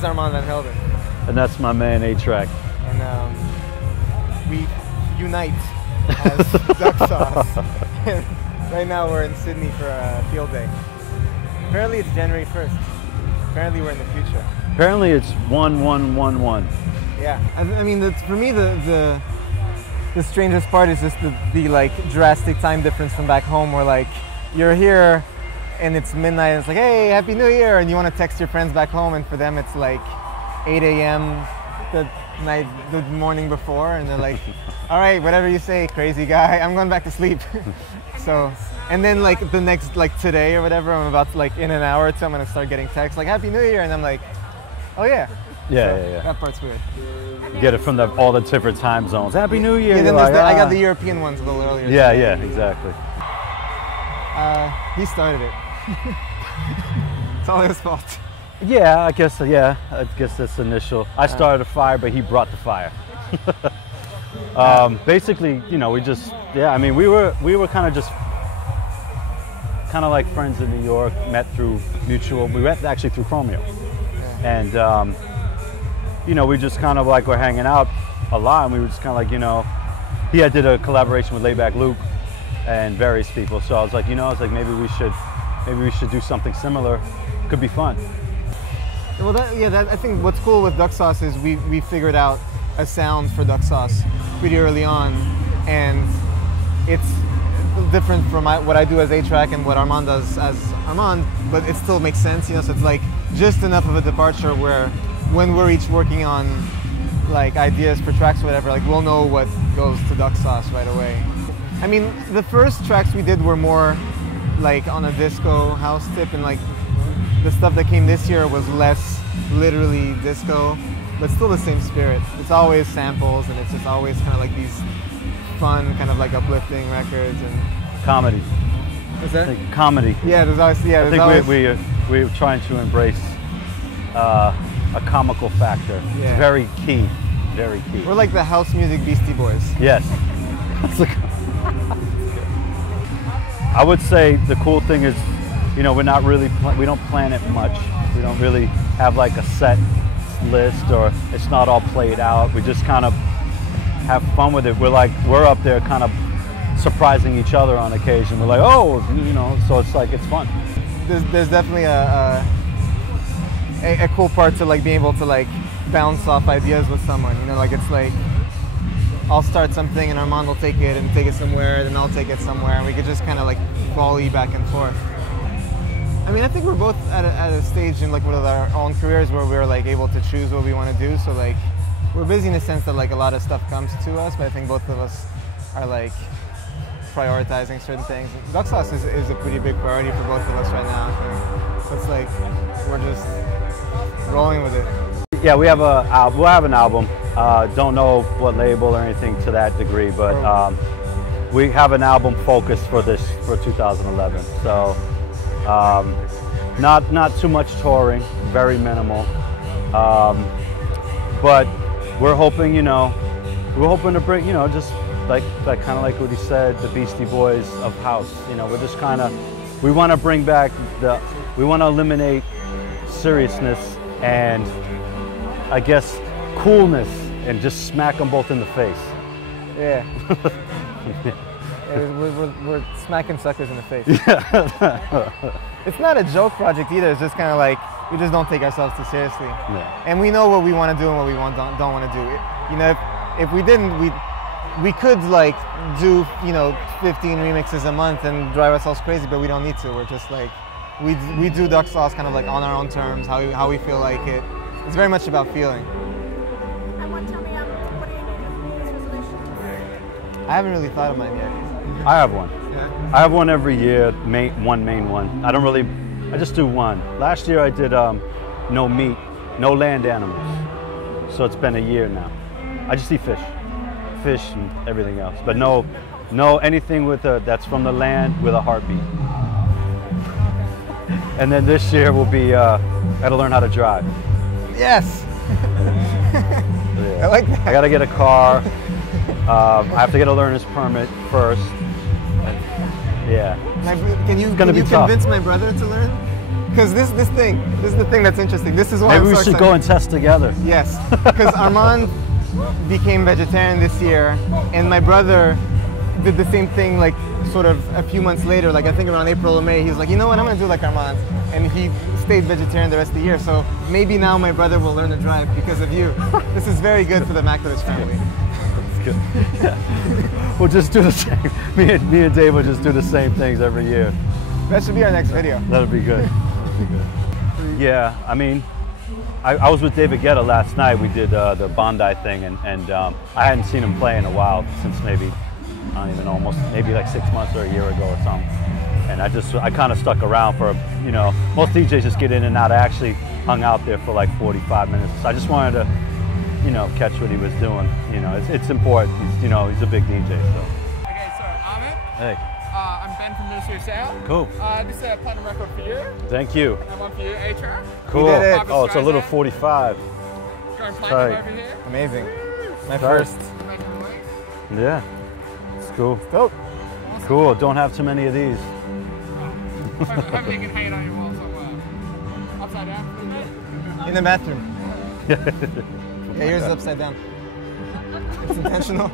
is Armand and Helden. And that's my man, A-Trak. And we unite as Duck Sauce. And right now we're in Sydney for a field day. Apparently it's January 1st. Apparently we're in the future. Apparently it's 1111. Yeah, I mean, for me the strangest part is just the like drastic time difference from back home, where like you're here and it's midnight and it's like, hey, Happy New Year, and you want to text your friends back home, and for them it's like 8 a.m. the morning before, and they're like, all right, whatever you say, crazy guy, I'm going back to sleep. So, and then like the next, like today or whatever, I'm about to, like in an hour or two, I'm gonna start getting texts like Happy New Year, and I'm like, oh yeah. Yeah. That part's weird. You get it from all the different time zones. Happy New Year. Yeah, then like, I got the European ones a little earlier. Yeah, exactly. He started it. It's all his fault. Yeah, I guess that's initial. I started a fire, but he brought the fire. Basically, you know, we were kind of like friends in New York, met through mutual, we met actually through Chromeo. Yeah. And, you know, we just kind of like were hanging out a lot, and we were just kind of like, you know, he had did a collaboration with Layback Luke and various people. So I was like, you know, maybe we should do something similar. Could be fun. Well, I think what's cool with Duck Sauce is we figured out a sound for Duck Sauce pretty early on, and it's different from what I do as A-Trak and what Armand does as Armand, but it still makes sense, you know. So it's like just enough of a departure where when we're each working on like ideas for tracks or whatever, like we'll know what goes to Duck Sauce right away. I mean, the first tracks we did were more like on a disco house tip, and like the stuff that came this year was less literally disco, but still the same spirit. It's always samples, and it's just always kind of like these fun, kind of like uplifting records and comedy. What's that? Comedy. Yeah, there's always we're trying to embrace a comical factor. Yeah. It's very key, very key. We're like the house music Beastie Boys. Yes. I would say the cool thing is, you know, we don't plan it much. We don't really have like a set list, or it's not all played out. We just kind of have fun with it. We're up there kind of surprising each other on occasion. We're like, oh, you know, so it's like, it's fun. There's definitely a cool part to like being able to like bounce off ideas with someone, you know, like it's like I'll start something and Armand will take it and take it somewhere, then I'll take it somewhere, and we could just kind of like volley back and forth. I mean, I think we're both at a stage in like with our own careers where we're like able to choose what we want to do. So like we're busy in the sense that like a lot of stuff comes to us, but I think both of us are like prioritizing certain things. Duck Sauce is a pretty big priority for both of us right now, I think. So it's like we're just rolling with it. Yeah, we'll have an album. Don't know what label or anything to that degree, but we have an album focused for 2011. So not too much touring, very minimal. But we're hoping, you know, to bring, you know, just like kind of like what he said, the Beastie Boys of house. You know, we're just kind of, we want to bring back we want to eliminate seriousness and I guess coolness and just smack them both in the face. Yeah. We're smacking suckers in the face. It's not a joke project either. It's just kind of like we just don't take ourselves too seriously. Yeah. And we know what we want to do and what we don't want to do. You know, if we didn't, we could like do, you know, 15 remixes a month and drive ourselves crazy, but we don't need to. We're just like we do Duck Sauce kind of like on our own terms, how we feel like it. It's very much about feeling. And tell me, what are your New Year's resolutions? I haven't really thought of mine yet. I have one. Yeah? I have one every year, one main one. I just do one. Last year I did no meat, no land animals. So it's been a year now. I just eat fish and everything else. But no anything that's from the land with a heartbeat. And then this year will be, gotta learn how to drive. Yes! Yeah. I like that. I gotta get a car. I have to get a learner's permit first. Yeah. Can you convince my brother to learn? Because this is the thing that's interesting. This is why Maybe I'm we so should excited. go and test together. Yes, because Armand became vegetarian this year, and my brother did the same thing, like sort of a few months later, like I think around April or May. He's like, you know what, I'm gonna do like Armand, and he stayed vegetarian the rest of the year. So maybe now my brother will learn to drive because of you. This is very good for the Maklovich family. That's good. Yeah. We'll just do the same. Me and Dave will just do the same things every year. That should be our next video. That'll be good. That'll be good. Yeah, I mean, I was with David Guetta last night. We did the Bondi thing, and I hadn't seen him play in a while, since maybe, I don't even know, almost maybe like 6 months or a year ago or something. And I kind of stuck around for, you know, most DJs just get in and out. I actually hung out there for like 45 minutes. So I just wanted to, you know, catch what he was doing. You know, it's important. He's, you know, he's a big DJ. So. Okay, so Armand. Hey. I'm Ben from Ministry of Sound. Cool. This is a platinum record for you. Thank you. And one for you, A-Trak. Cool. did it. Oh, it's a little 45. Going platinum Tight. over here. Amazing. My Tight. first. Making the week. Yeah. It's cool. Dope. Cool. Don't have too many of these. Hopefully you can hang it on your wall somewhere. Upside down. In the bathroom. Yeah, yours is upside down. It's intentional.